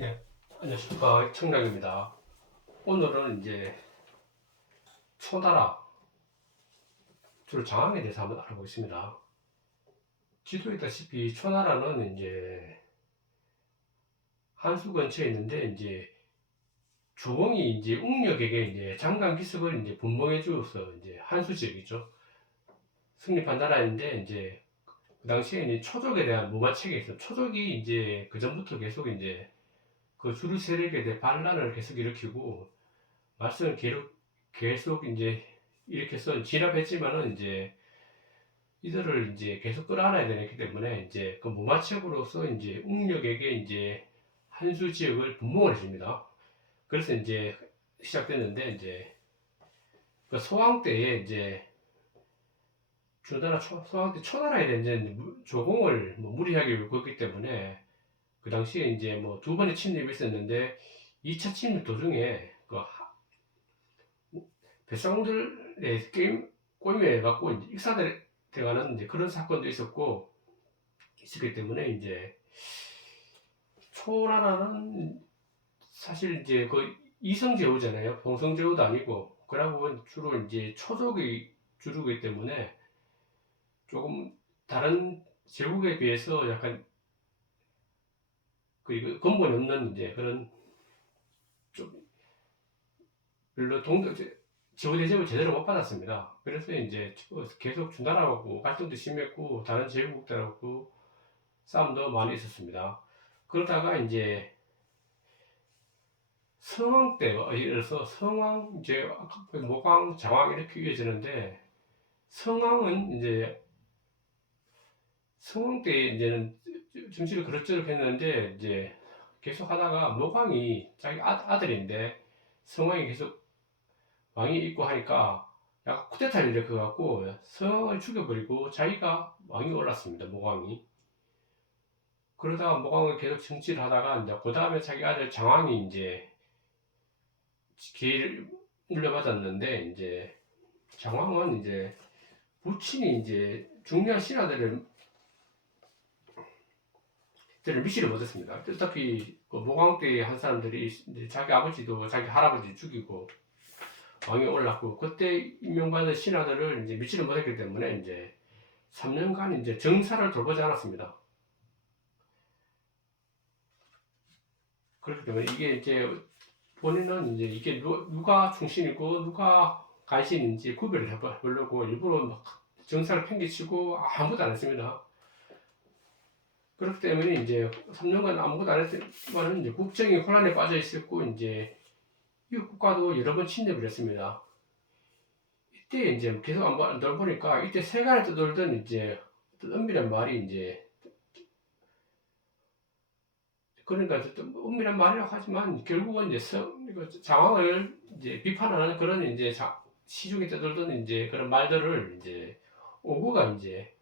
예, 안녕하십니까. 청량입니다. 오늘은 이제 초나라, 주로 장항에 대해서 한번 알아보겠습니다. 지도에 있다시피 초나라는 이제 한수 근처에 있는데 이제 조공이 이제 웅력에게 이제 장강 기습을 이제 분봉해 주어서 이제 한수 지역이죠. 승리한 나라인데 이제 그 당시에 이제 초족에 대한 무마책이 있어요. 초족이 이제 그 전부터 계속 이제 그 주류 세력에 대해 반란을 계속 일으키고 말썽을 계속 이제 이렇게 해서 진압했지만은 이제 이들을 이제 계속 끌어안아야 되기 때문에 이제 그 무마책으로서 이제 웅력에게 이제 한수 지역을 분봉을 해줍니다. 그래서 이제 시작됐는데 이제 그 소왕 때에 이제 소왕 때 초나라에 대한 이제 조공을 뭐 무리하게 요구했기 때문에 그 당시에 이제 뭐 두 번의 침입이 있었는데 2차 침입 도중에 그 백성들의 게임 꼬임에 갖고 익사돼 가는 이제 그런 사건도 있었기 때문에 이제 초나라는 사실 이제 그 이성제후잖아요. 동성제후도 아니고 그러고 주로 이제 초족이 주류이기 때문에 조금 다른 제국에 비해서 약간 그 근본이 없는 이제 그런 좀 별로 제후 대접을 제대로 못 받았습니다. 그래서 이제 계속 주나라하고 갈등도 심했고 다른 제국들하고 싸움도 많이 있었습니다. 그러다가 이제 성왕 때, 예를 들어서 성왕, 이제 모광, 장왕 이렇게 이어지는데 성왕은 이제 성왕 때 이제는 정치를 그럭저럭 했는데 이제 계속 하다가 모광이 자기 아들인데 성왕이 계속 왕이 있고 하니까 약간 쿠데타를 일으켜갖고 성왕을 죽여버리고 자기가 왕이 올랐습니다. 모광이. 그러다가 모광을 계속 정치를 하다가 이제 그 다음에 자기 아들 장왕이 이제 기회를 물려받았는데 이제 장왕은 이제 부친이 이제 중요한 신하들을 미시를 못했습니다. 어차피 그 모광 때 한 사람들이 이제 자기 아버지도 자기 할아버지 죽이고 왕이 올랐고 그때 임명받은 신하들을 이제 미치를 못했기 때문에 이제 3년간 이제 정사를 돌보지 않았습니다. 그렇기 때문에 이게 이제 본인은 이제 이게 누가 충신이고 누가 간신인지 구별을 해보려고 일부러 막 정사를 팽개치고 아무것도 안 했습니다. 그렇기 때문에 이제 3년간 아무것도 안 했지만 이제 국정이 혼란에 빠져 있었고 이제 이 국가도 여러 번 침입을 했습니다. 이때 이제 계속 안 돌보니까 이때 세간에 떠돌던 이제 은밀한 말이 이제 그러니까 은밀한 말이라고 하지만 결국은 이제 장황을 이제 비판하는 그런 이제 시중에 떠돌던 이제 그런 말들을 이제 오구가 이제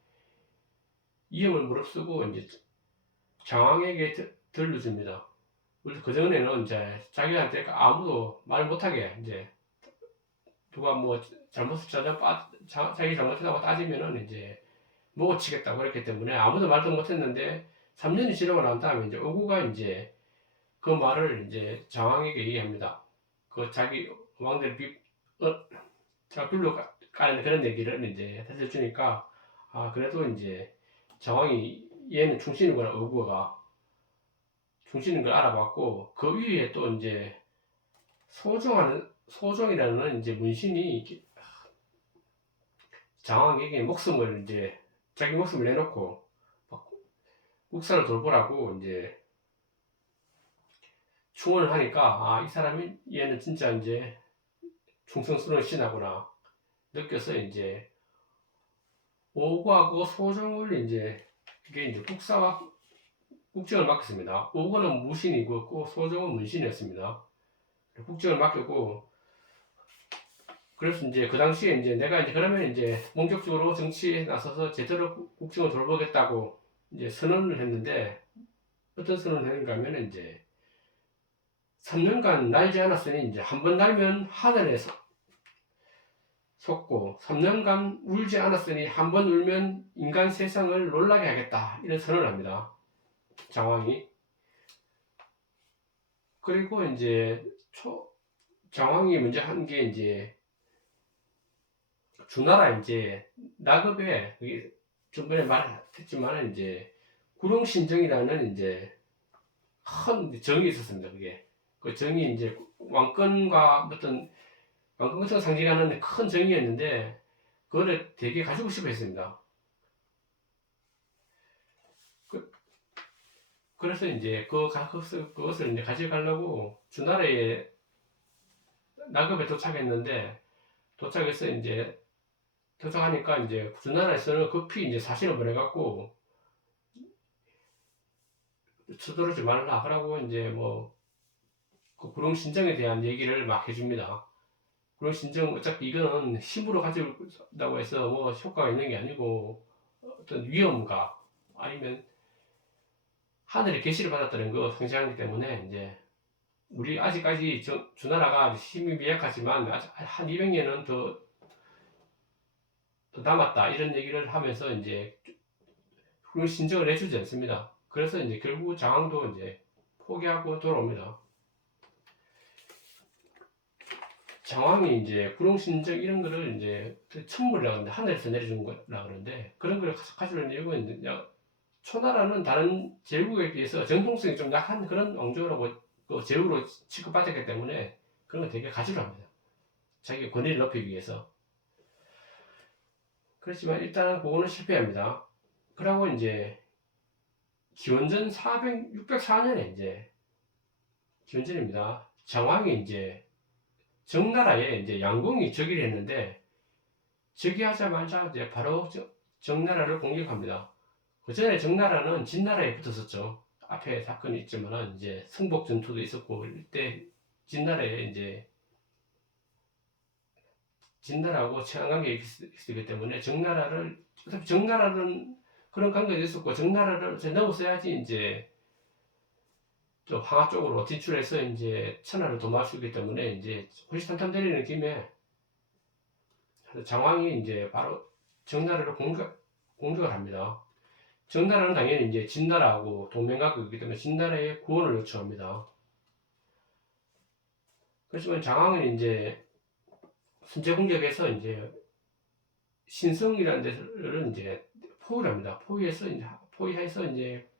이형을 무릅쓰고 이제 장황에게 들려줍니다. 그 전에는 이제 자기한테 아무도 말 못하게 이제 누가 뭐 자기 잘못했다고 따지면은 이제 못 치겠다고 그랬기 때문에 아무도 말도 못했는데 3년이 지나고 난 다음에 이제 오구가 이제 그 말을 이제 장왕에게 얘기합니다. 그 자기 왕들 자 둘러 까는 그런 얘기를 이제 해서 주니까 아 그래도 이제 장왕이 얘는 충신이구나 오구가 충신인 걸 알아봤고 그 위에 또 이제 소종이라는 이제 문신이 장왕에게 목숨을 이제 자기 목숨을 내놓고 국사를 돌보라고 이제 충원을 하니까 아 이 사람이 얘는 진짜 이제 충성스러운 신하구나 느껴서 이제 오구하고 소종을 이제 그게 이제 국사와 국정을 맡겼습니다. 오구는 무신이고 소종은 문신이었습니다. 국정을 맡겼고 그래서 이제 그 당시에 이제 내가 이제 그러면 이제 본격적으로 정치에 나서서 제대로 국정을 돌보겠다고 이제 선언을 했는데 어떤 선언을 했는가 하면 이제 3년간 날지 않았으니 이제 한 번 날면 하늘에 솟고 3년간 울지 않았으니 한 번 울면 인간 세상을 놀라게 하겠다 이런 선언을 합니다. 장왕이. 그리고 이제 장황이 먼저 한 게 이제 주나라 이제 나급에 그게 전번에 말했지만 이제 구룡신정이라는 이제 큰 정이 있었습니다. 그게 그 정이 이제 왕권과 어떤 왕권 같은 걸 상징하는 큰 정이었는데 그거를 되게 가지고 싶어 했습니다. 그래서 이제 그것을 이제 가져가려고 주나라에 나급에 도착했는데 도착해서 이제 도착하니까 이제 주나라에서는 급히 이제 사신을 보내갖고 서두르지 말라 그러고 이제 그 구룡신정에 대한 얘기를 막 해줍니다. 구룡신정 어차피 이거는 힘으로 가져온다고 해서 뭐 효과가 있는 게 아니고 어떤 위험과 아니면 하늘의 계시를 받았다는 거 상징하기 때문에 이제 우리 아직까지 주나라가 힘이 미약하지만 아직 한 200년은 더 남았다 이런 얘기를 하면서 이제 구룡신정을 해주지 않습니다. 그래서 이제 결국 장항도 이제 포기하고 돌아옵니다. 장황이 이제 구룡신정 이런 거를 이제 천물이라고 하는데 하늘에서 내려준 거라 그러는데 그런 걸 가지려는 이유는 초나라는 다른 제국에 비해서 정통성이 좀 약한 그런 왕조라고 그 제후로 취급받았기 때문에 그런 걸 되게 가지려 합니다. 자기 권위를 높이기 위해서. 그렇지만 일단 그거는 실패합니다. 그러고 이제 기원전 604년에 이제 기원전입니다. 장황이 이제 정나라에 이제 양공이 즉위를 했는데 즉위하자마자 이제 바로 정나라를 공격합니다. 그 전에 정나라는 진나라에 붙었었죠. 앞에 사건이 있지만 이제 승복 전투도 있었고 이때 진나라에 이제 진나라하고 친한 관계가 있기 때문에 정나라를 어차피 정나라는 그런 관계도 있었고 정나라를 넘어서야지 이제 저 황하 쪽으로 진출해서 이제 천하를 도모할 수 있기 때문에 이제 호시탐탐 때리는 김에 장황이 이제 바로 정나라를 공격을 합니다. 정나라는 당연히 이제 진나라하고 동맹각이기 때문에 진나라의 구원을 요청합니다. 그렇지만 장황은 이제 선제 공격에서 이제 신성이라는 데를 이제 포위를 합니다. 포위해서 이제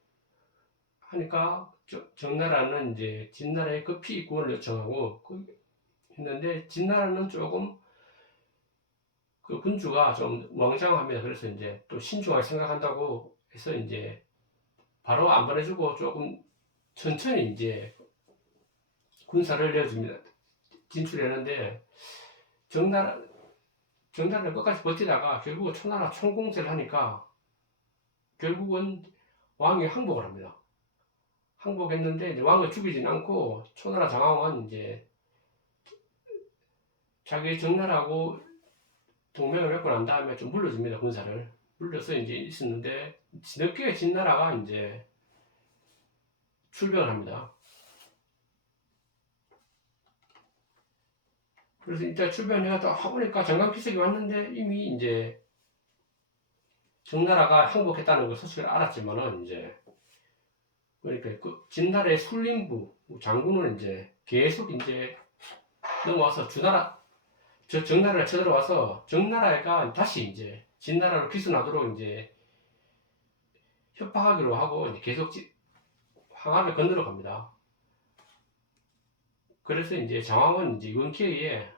하니까 정나라는 이제 진나라에 급히 구원을 요청하고 했는데 진나라는 조금 그 군주가 좀 왕장합니다. 그래서 이제 또 신중하게 생각한다고 해서 이제 바로 안 보내주고 조금 천천히 이제 군사를 내어줍니다. 진출했는데 정나라는 끝까지 버티다가 결국 초나라 총공세를 하니까 결국은 왕이 항복을 합니다. 항복했는데 이제 왕을 죽이진 않고 초나라 장황은 이제 자기 정나라하고 동맹을 맺고 난 다음에 좀 물려줍니다. 군사를 물려서 이제 있었는데 늦게 진나라가 이제 출병을 합니다. 그래서 이때 출병을 해서 보니까 정강피석이 왔는데 이미 이제 정나라가 항복했다는 걸 소식을 알았지만은 이제 그러니까 그 진나라의 술림부 장군은 이제 계속 이제 넘어와서 정나라를 쳐들어와서 정나라가 다시 이제 진나라로 귀순하도록 이제 협박하기로 하고 이제 계속 황하를 건너러 갑니다. 그래서 이제 장황은 이제 이번 기회에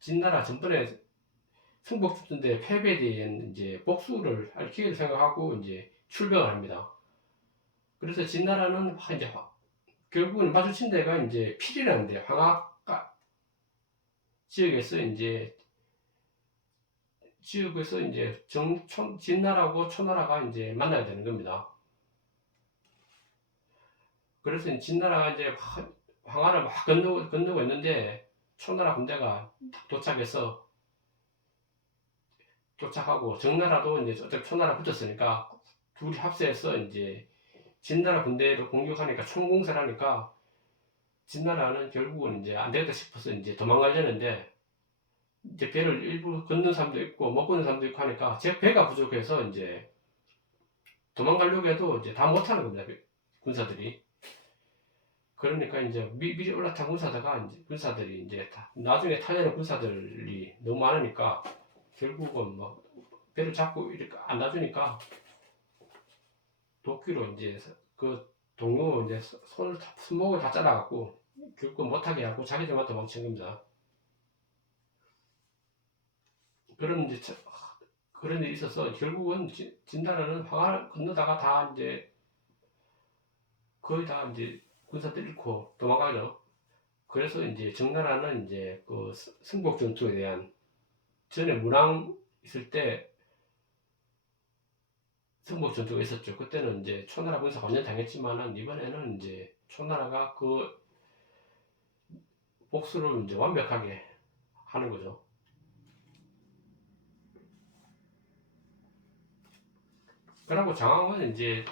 진나라 전번에 승복주인데 패배에 대한 이제 복수를 할 기회를 생각하고 이제 출병을 합니다. 그래서 진나라는 이제 결국은 마주친 데가 이제 필이라는데 황하 지역에서 이제 진나라하고 초나라가 이제 만나야 되는 겁니다. 그래서 진나라가 이제 황하를 막 건너고 있는데 초나라 군대가 도착하고 정나라도 이제 어차피 초나라 붙었으니까 둘이 합세해서 이제 진나라 군대를 공격하니까 총공세를 하니까 진나라는 결국은 이제 안 되겠다 싶어서 이제 도망가려는데 이제 배를 일부 건넌 사람도 있고 못 건넌 사람도 있고 하니까 제 배가 부족해서 이제 도망가려고 해도 이제 다 못하는 겁니다. 군사들이. 그러니까 이제 미리 올라탄 군사들이 이제 나중에 타려는 군사들이 너무 많으니까 결국은 뭐 배를 잡고 이렇게 안 놔주니까 도끼로 이제 그 동료 이제 손목을 다 잘라갖고 결국 못하게 하고 자기들만 도망친 겁니다. 그런 이제 그런 일이 있어서 결국은 진나라는 황하를 건너다가 다 이제 거의 다 이제 군사들 잃고 도망가죠. 그래서 이제 정나라는 이제 그 승복 전투에 대한 전에 문왕 있을 때 승복 전투가 있었죠. 그때는 이제 초나라 군사 완전 당했지만은 이번에는 이제 초나라가 그 복수를 이제 완벽하게 하는 거죠. 그리고 장황은 이제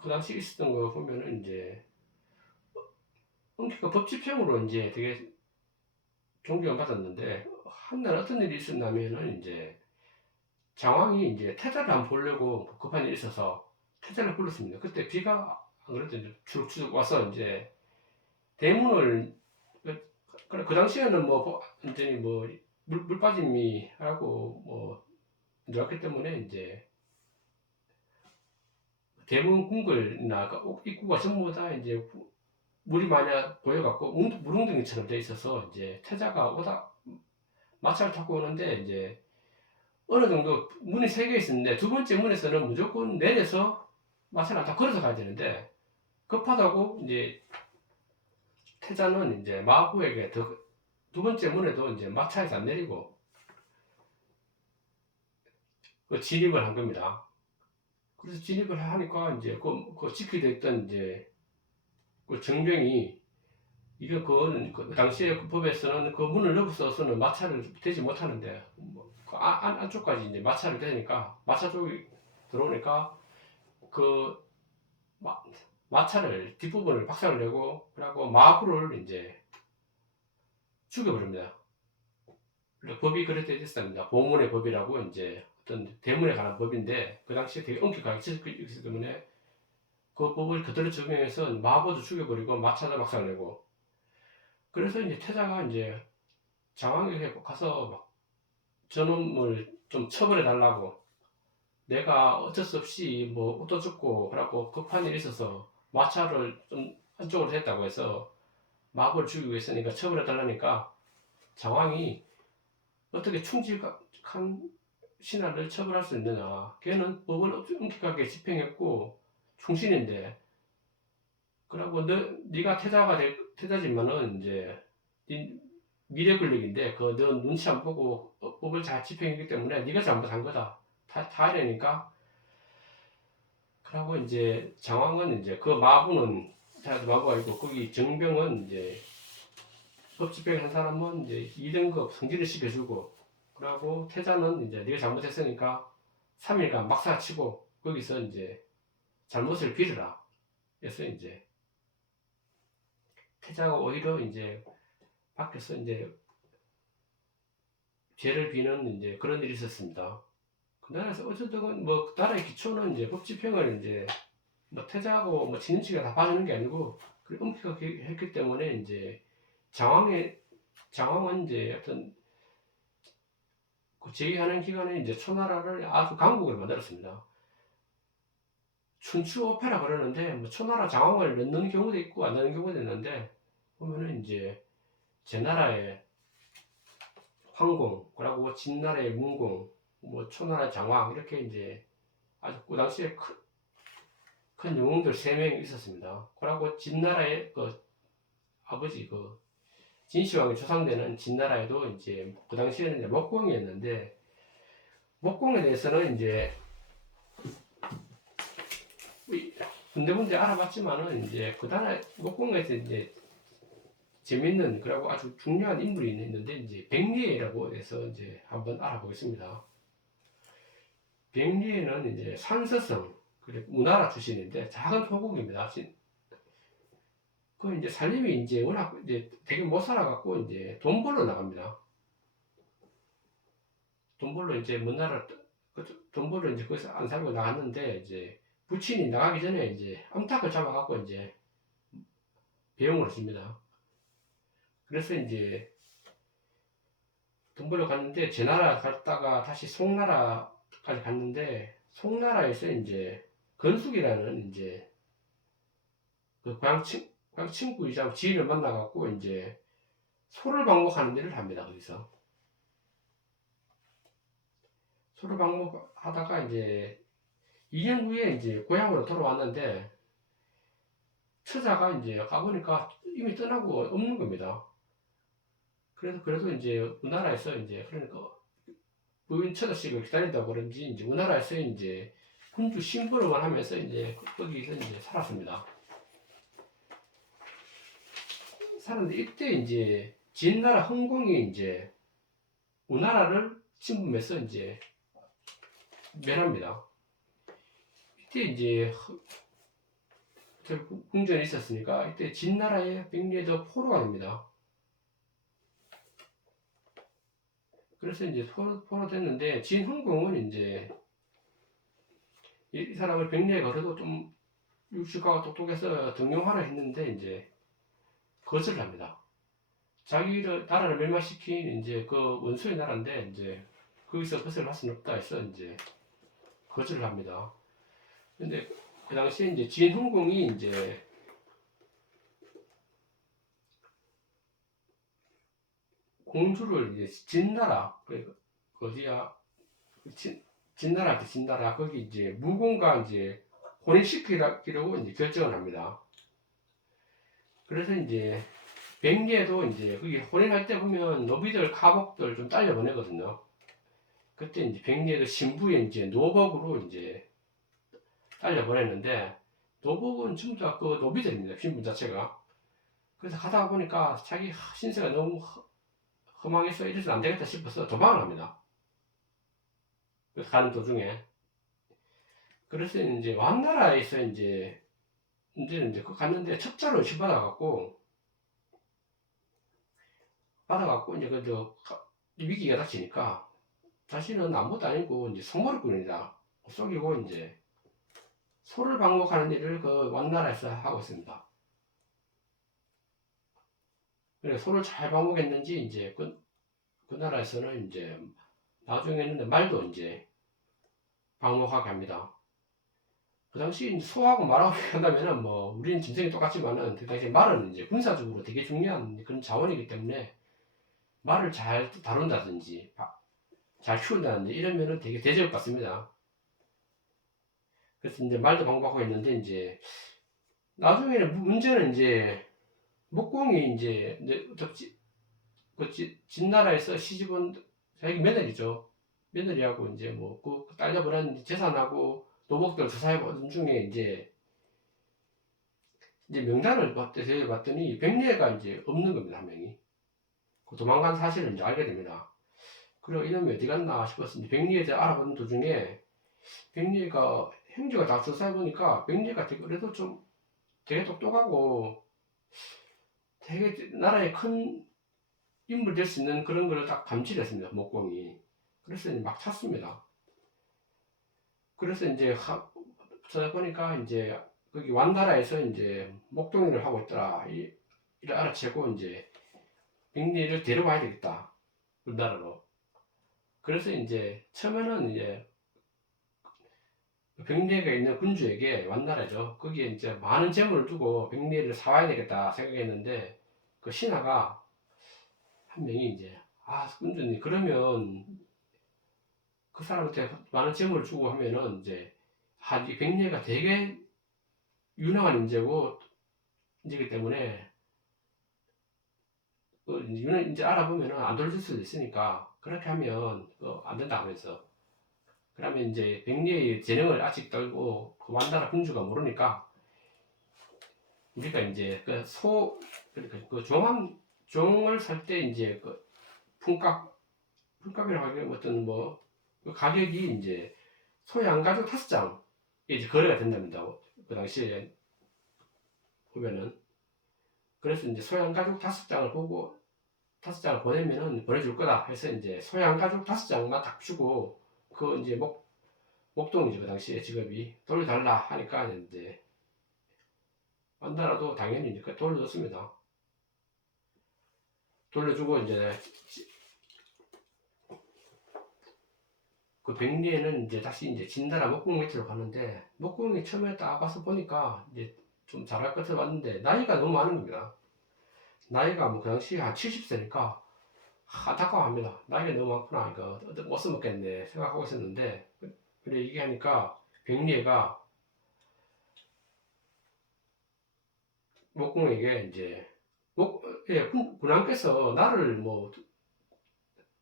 그 당시 있었던 거 보면은 이제 그러니까 법집행으로 이제 되게 존경을 받았는데 한날 어떤 일이 있었냐면은 이제 장황이 이제 태자를 한번 보려고 급한 일이 있어서 태자를 불렀습니다. 그때 비가 안 그래도 이제 주룩주룩 와서 이제 대문을 그 당시에는 뭐 완전히 뭐 물빠짐이 하고 뭐 그렇기 때문에 이제 대문 궁궐이나 입구가 전부 다 이제 물이 많이 보여갖고 물웅덩이처럼 돼 있어서 이제 태자가 오다 마차를 타고 오는데 이제 어느 정도 문이 3개 있었는데 두 번째 문에서는 무조건 내려서 마차를 안 타고 걸어서 가야 되는데 급하다고 이제 태자는 이제 마부에게 두 번째 문에도 이제 마차에서 안 내리고 그 진입을 한 겁니다. 그래서 진입을 하니까 이제 그 지키돼 있던 이제 그 정병이 이게 그 당시에 그 법에서는 그 문을 넘어서서는 마차를 대지 못하는데 그 안쪽까지 이제 마차를 대니까 마차 쪽이 들어오니까 그 마차를 뒷부분을 박살을 내고 그리고 마부를 이제 죽여버립니다. 법이 그렇게 있었습니다. 보문의 법이라고 이제 어떤 대문에 관한 법인데 그 당시에 되게 엄격하게 지켰기 때문에 그 법을 그대로 적용해서 마부도 죽여버리고 마차도 박살내고 그래서 이제 태자가 이제 장황에게 가서 막 저놈을 좀 처벌해 달라고 내가 어쩔 수 없이 뭐 옷도 춥고 그러고 급한 일이 있어서 마차를 좀 안쪽으로 했다고 해서 마부를 죽이고 있으니까 처벌해 달라니까 장황이 어떻게 충직한 신하를 처벌할 수 있느냐 걔는 법을 엄격하게 집행했고 충신인데 그러고 네가 태자지만은 이제 미래 권력인데 그 너 눈치 안 보고 법을 잘 집행했기 때문에 네가 잘못한 거다. 다 이러니까 그러고 이제 장황은 이제 그 마부는 마부가 있고 거기 정병은 이제 법 집행한 사람은 이제 2등급 승진을 시켜주고 그러고 태자는 이제 네가 잘못했으니까 3일간 막사치고 거기서 이제 잘못을 빌어라. 그래서 이제 태자가 오히려 이제 밖에서 이제 죄를 비는 이제 그런 일이 있었습니다. 그 나라에서 어쨌든 뭐 그 나라의 기초는 이제 법 집행을 이제 뭐 태자하고 뭐 진인치가 다 봐주는 게 아니고 그 엄격하게 했기 때문에 이제 장황은 이제 어떤 그 제위하는 기간에 이제 초나라를 아주 강국을 만들었습니다. 춘추 오페라 그러는데 뭐 초나라 장황을 넣는 경우도 있고 안 넣는 경우도 있는데 보면은 이제 제 나라의 황공, 그리고 진나라의 문공, 뭐 초나라 장황 이렇게 이제 아주 그 당시에 큰 영웅들 3명이 있었습니다. 그리고 진나라의 그 아버지 그 진시황이 조상되는 진나라에도 이제 그 당시에는 이제 목공이었는데 목공에 대해서는 이제 군데군데 알아봤지만은 이제 그 나라 목공에서 이제 재밌는 그리고 아주 중요한 인물이 있는데 이제 백리에라고 해서 이제 한번 알아보겠습니다. 백리에는 이제 산서성 그리고 우나라 출신인데 작은 토국입니다. 그 이제 살림이 이제 워낙 이제 되게 못 살아갖고 이제 돈 벌러 나갑니다. 돈 벌러 이제 먼 나라 돈 벌러 이제 거기서 안 살고 나갔는데 이제 부친이 나가기 전에 이제 암탉을 잡아갖고 이제 배용을 했습니다. 그래서 이제 돈 벌러 갔는데 제 나라 갔다가 다시 송나라까지 갔는데 송나라에서 이제 건숙이라는 이제 그 고향 친구이자 지인을 만나갖고 이제 소를 방목하는 일을 합니다. 거기서 소를 방목하다가 이제 2년 후에 이제 고향으로 돌아왔는데 처자가 이제 가보니까 이미 떠나고 없는 겁니다. 그래서 그래도 이제 우리나라에서 이제 그러니까 부인 처자식을 기다린다고 그런지 이제 우리나라에서 이제 군주 심부름을 하면서 이제 거기서 이제 살았습니다. 살았는데 이때 이제 진나라 흥공이 이제 우리나라를 침범해서 이제 멸합니다. 이때 이제 궁전에 있었으니까 이때 진나라의 백리에도 포로가 됩니다. 그래서 이제 포로 됐는데 진흥공은 이제 이 사람을 백리에가 그래도 좀 육식가가 똑똑해서 등용하라 했는데 이제 거절을 합니다. 자기를 나라를 멸망시킨 이제 그 원수의 나라인데 이제 거기서 거절을 할 수는 없다 해서 이제 거절을 합니다. 근데 그 당시에 이제 진흥공이 이제 공주를 이제 진나라 그 어디야 진나라 거기 이제 무공과 이제 혼인시키려고 이제 결정을 합니다. 그래서 이제 백리에도 이제 거기 혼인할 때 보면 노비들 가복들 좀 딸려 보내거든요. 그때 이제 백리에도 신부에 이제 노복으로 이제 딸려 보냈는데 노복은 전부 다 그 노비들입니다. 신분 자체가. 그래서 가다가 보니까 자기 신세가 너무 허망해서 이래서 안 되겠다 싶어서 도망을 합니다. 그래서 가는 도중에. 그래서 이제 완나라에서 이제 문제는 이제 갔는데 첩자를 의심받아갖고 이제 그 위기가 닥치니까 자신은 아무것도 아니고 이제 소몰이꾼이다 속이고 이제 소를 방목하는 일을 그 완나라에서 하고 있습니다. 그래서 소를 잘 방목했는지 이제 그 나라에서는 이제 나중에는 말도 이제 방목하게 합니다. 그 당시 소하고 말하고 한다면은 뭐 우리는 짐승이 똑같지만은 그 당시 말은 이제 군사적으로 되게 중요한 그런 자원이기 때문에 말을 잘 다룬다든지 잘 키운다든지 이러면은 되게 대접받습니다. 그래서 이제 말도 방법하고 있는데 이제 나중에는 문제는 이제 목공이 이제 그 진나라에서 시집온 자기 며느리죠. 며느리하고 이제 뭐 그 딸려보낸 재산하고 노복들 조사해본 중에 이제 명단을 봤더니 백리가 이제 없는 겁니다. 한 명이. 그 도망간 사실을 이제 알게 됩니다. 그리고 이놈이 어디 갔나 싶어서 이제 백리에 대해 알아보는 도중에 백리가 행주가 다 조사해보니까 백리가 그래도 좀 되게 똑똑하고 되게 나라에 큰 인물 될 수 있는 그런 걸 딱 감지를 했습니다. 목공이. 그래서 이제 막 찾습니다. 그래서 이제 찾아보니까 이제 거기 완나라에서 이제 목동일을 하고 있더라. 이를 알아채고 이제 백리를 데려와야 되겠다. 우리나라로. 그래서 이제 처음에는 이제 백리가 있는 군주에게 완나라죠. 거기에 이제 많은 재물을 두고 백리를 사와야 되겠다 생각했는데 그 신하가 한 명이 이제 군주님 그러면 그 사람한테 많은 재물을 주고 하면은 이제 이 백리가 되게 유능한 인재고 인재이기 때문에 이제 알아보면은 안 돌릴 수도 있으니까 그렇게 하면 안 된다 하면서 그러면 이제 백리의 재능을 아직 떨고 그 완나라 군주가 모르니까 우리가 이제 그러니까 그 종을 살 때 이제 그 품값이라고 하기엔 어떤 그 가격이 이제 소의 한 가죽 5장에 이제 거래가 된답니다. 그 당시에 보면은 그래서 이제 소의 한 가죽 5장을 보고 5장을 보내면은 보내줄 거다 해서 이제 소의 한 가죽 5장만 딱 주고 그 이제 목동이죠. 그 당시에 직업이 돌려달라 하니까 이제 만나라도 당연히 이제 돌려줬습니다. 돌려주고 이제 그 백리에는 이제 다시 이제 진나라 목공 밑으로 가는데, 목공이 처음에 딱 와서 보니까 이제 좀 잘할 것 같아 봤는데 나이가 너무 많은 겁니다. 나이가 뭐 그 당시 한 70세니까 안타까워합니다. 나이가 너무 많구나, 이거 못 써먹겠네 생각하고 있었는데, 그래 얘기하니까 백리애가 목공에게 이제 군함께서 나를 뭐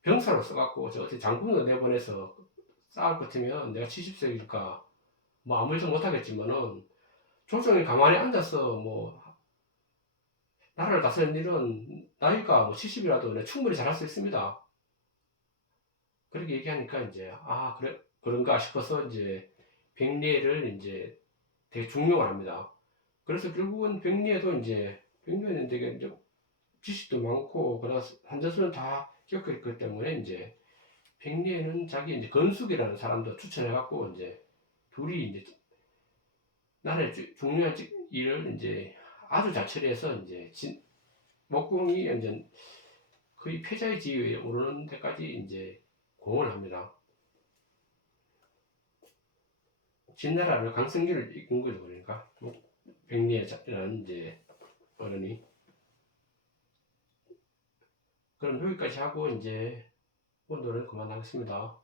병사로 써갖고 저 어떻게 장군으로 내보내서 싸울 것 같으면 내가 70세니까 뭐 아무 일도 못하겠지만은 조정이 가만히 앉아서 뭐 나라를 다스리는 일은 나이가 뭐 70이라도 내가 충분히 잘할 수 있습니다. 그렇게 얘기하니까 이제 그래 그런가 싶어서 이제 백리를 이제 되게 중용을 합니다. 그래서 결국은 백리에도 이제 백리에는 되게 이제 지식도 많고 그다음 한전술은 다 겪었기 때문에 이제 백리에는 자기 이제 건숙이라는 사람도 추천해갖고 이제 둘이 이제 나라의 중요한 일을 이제 아주 잘 처리해서 이제 목공이 이제 거의 패자의 지위에 오르는 데까지 이제 공을 합니다. 진나라를 강성기를 이끈 거죠. 그러니까 백리라는 이제 어른이. 그럼 여기까지 하고 이제 오늘은 그만하겠습니다.